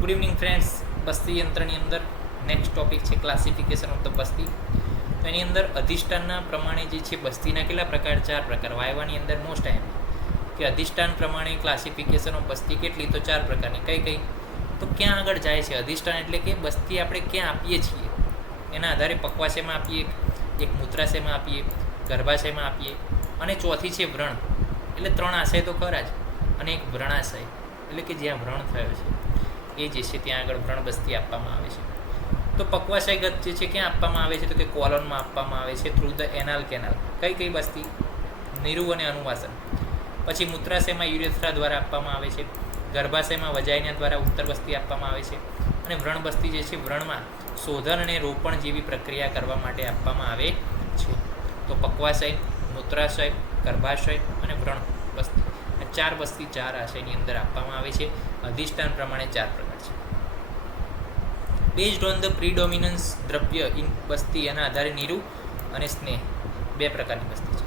Good evening friends. બસ્તી યંત્રની અંદર નેક્સ્ટ ટોપિક છે ક્લાસિફિકેશન ઓફ ધ બસ્તી. તો એની અંદર અધિષ્ઠાનના પ્રમાણે જે છે બસ્તીના કેટલા પ્રકાર? 4 પ્રકાર. વાયવાની અંદર મોસ્ટ ટાઈમ કે અધિષ્ઠાન પ્રમાણે ક્લાસિફિકેશન ઓફ બસ્તી કેટલી? તો 4 પ્રકારની. કઈ? તો ક્યાં આગળ જાય છે અધિષ્ઠાન એટલે કે બસ્તી આપણે ક્યાં આપીએ છીએ એના આધારે પક્વાશયમાં આપીએ, એક મૂત્રાશયમાં આપીએ, ગર્ભાશયમાં આપીએ, અને ચોથી છે વ્રણ. એટલે 3 આશય તો ખરા જ, અને એક વ્રણાશય એટલે કે જ્યાં વ્રણ થયો છે એ જે છે ત્યાં આગળ વ્રણ બસ્તી આપવામાં આવે છે. તો પક્વાશયગત જે છે ક્યાં આપવામાં આવે છે? તો કે કોલોનમાં આપવામાં આવે છે થ્રુ ધ એનાલ કેનાલ. કઈ બસ્તી? નિરુ અને અનુવાસન. પછી મૂત્રાશયમાં યુરેથ્રા દ્વારા આપવામાં આવે છે, ગર્ભાશયમાં વજાઇના દ્વારા ઉત્તર બસ્તી આપવામાં આવે છે, અને વ્રણ બસ્તી જે છે વ્રણમાં શોધન અને રોપણ જેવી પ્રક્રિયા કરવા માટે આપવામાં આવે છે. તો પક્વાશય, મૂત્રાશય, ગર્ભાશય અને વ્રણ બસ્તી, આ 4 બસ્તી 4 આશયની અંદર આપવામાં આવે છે. અધિષ્ઠાન પ્રમાણે 4 પ્રકાર છે. બેઝડ ઓન ધ પ્રીડોમિનન્સ દ્રવ્ય ઇન બસ્તી, એના આધારે નિરુ અને સ્નેહ 2 પ્રકારની બસ્તી છે.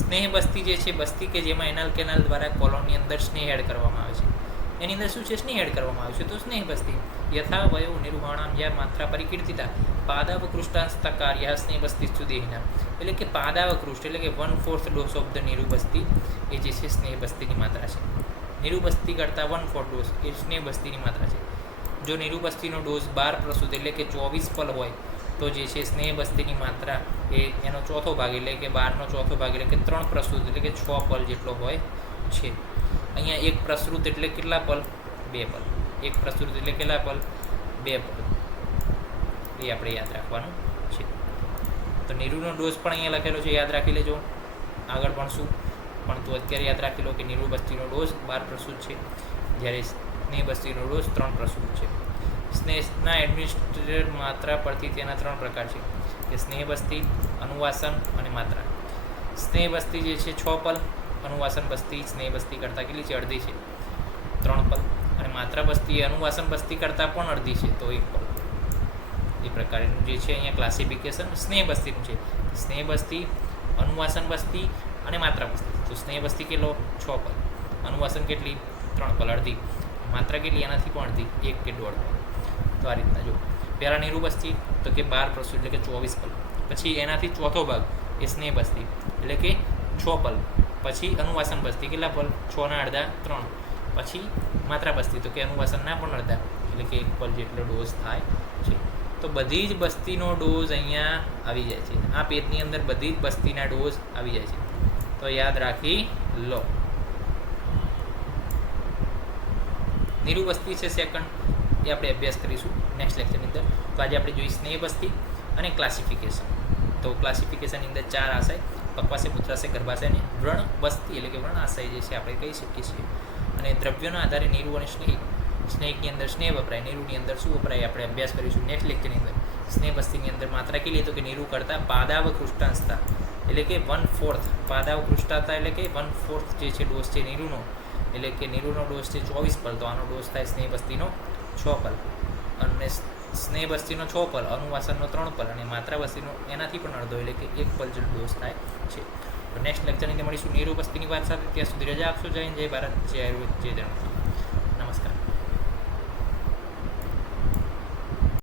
સ્નેહ બસ્તી જે છે બસ્તી કે જેમાં એનાલ કેનાલ દ્વારા કોલોનની અંદર સ્નેહ એડ કરવામાં આવે છે. એની અંદર શું છે? સ્નેહ એડ કરવામાં આવે છે. તો સ્નેહ બસ્તી યથા વયો નિર્વાણામ યા માત્રા પરિકીર્તિતા પાદાવકૃષ્ટાંસ્તા કાર્ય સ્નેહ બસ્તી સુદેહિના. એટલે કે પાદાવકૃષ્ટ એટલે કે 1/4 ડોઝ ઓફ ધ નિરુ બસ્તી એ જે છે સ્નેહ બસ્તીની માત્રા છે. નિરુ બસ્તી કરતાં 1/4 ડોઝ એ સ્નેહ બસ્તીની માત્રા છે. જો નિરુ બસ્તીનો ડોઝ 12 પ્રસૂત એટલે કે 24 પલ હોય તો જે છે સ્નેહ બસ્તીની માત્રા એ એનો ચોથો ભાગ એટલે કે 12નો ચોથો ભાગ એટલે કે 3 પ્રસૂત એટલે કે 6 પલ જેટલો હોય છે. અહીંયા એક પ્રસૃત એટલે કેટલા પલ? 2 પલ. એક પ્રસૃત એટલે કેટલા પલ? 2 પલ. એ આપણે યાદ રાખવાનું છે. તો નિરુનો ડોઝ પણ અહીંયા લખેલો છે, યાદ રાખી લેજો, આગળ ભણશું. પણ તો અત્યારે યાદ રાખી લો કે નિરુ બસ્તીનો ડોઝ 12 પ્રસૂત છે, જ્યારે સ્નેહ બસ્તીનો ડોઝ 3 પ્રસૂત છે. સ્નેહના એડમિનિસ્ટ્રેટર માત્રા પરથી તેના 3 પ્રકાર છે કે સ્નેહ બસ્તી, અનુવાસન અને માત્રા. સ્નેહ બસ્તી જે છે 6 પલ, અનુવાસન બસ્તી સ્નેહ બસ્તી કરતાં કેટલી છે? અડધી છે, 3 પલ. અને માત્રા બસ્તી અનુવાસન બસ્તી કરતાં પણ અડધી છે, તો 1 પલ. એ પ્રકારનું જે છે અહીંયા ક્લાસિફિકેશન સ્નેહ બસ્તીનું છે. સ્નેહ બસ્તી, અનુવાસન બસ્તી અને માત્રા બસ્તી. તો સ્નેહ બસ્તી કેટલો? 6 પલ. અનુવાસન કેટલી? 3 પલ, અડધી. માત્રા કેટલી? એનાથી પણ અડધી, 1 કે 1.5 પલ. તો આ રીતના જો પહેલાં નિરુ બસ્તી તો કે 12 પ્રસૂત એટલે કે 24 પલ. પછી એનાથી ચોથો ભાગ એ સ્નેહ બસ્તી એટલે કે 6 પલ. પછી અનુવાસન બસ્તી કેટલા પલ? 6ના અડધા 3. પછી માત્રા બસ્તી તો કે અનુવાસનના પણ અડધા એટલે કે 1 પલ જેટલો ડોઝ થાય છે. તો બધી જ બસ્તીનો ડોઝ અહીંયા આવી જાય છે. આ પેજની અંદર બધી જ બસ્તીના ડોઝ આવી જાય છે. તો યાદ રાખી લો. નિરુ બસ્તી છે સેકન્ડ, એ આપણે અભ્યાસ કરીશું નેક્સ્ટ લેક્ચરની અંદર. તો આજે આપણે જોઈએ સ્નેહ બસ્તી અને ક્લાસિફિકેશન. તો ક્લાસિફિકેશનની અંદર 4 આશય: પક્વાશય, મૂત્રાશય, ગર્ભાશય અને વ્રણ બસ્તી એટલે કે વ્રણ આશય જે છે આપણે કહી શકીએ છીએ. અને દ્રવ્યોના આધારે નિરુ અને સ્નેહ. સ્નેહની અંદર સ્નેહ વપરાય, નિરુની અંદર શું વપરાય આપણે અભ્યાસ કરીશું નેક્સ્ટ લેક્ચરની અંદર. સ્નેહ બસ્તીની અંદર માત્રા કેટલી? તો કે નિરુ કરતાં પાદાવકૃષ્ટાંશતા એટલે કે 1/4. પાદાવકૃષ્ટાતા એટલે કે 1/4 જે છે ડોઝ છે નિરુનો, એટલે કે નિરુનો ડોઝ છે 24 પલ, તો આનો ડોઝ થાય સ્નેહ બસ્તીનો 6 પલ. અને સ્નેહ બસ્તીનો 6 પલ, અનુવાસનનો 3 પલ અને માત્રા બસ્તીનો એનાથી પણ અડધો એટલે કે 1 પલ જેટલો ડોઝ થાય છે. તો નેક્સ્ટ લેક્ચરની અંદર મળીશું નિરુ બસ્તીની વાત સાથે. ત્યાં સુધી રજા આપશો. જય હિન્દ, જય ભારત, જય આયુર્વેદ, જય જનતા.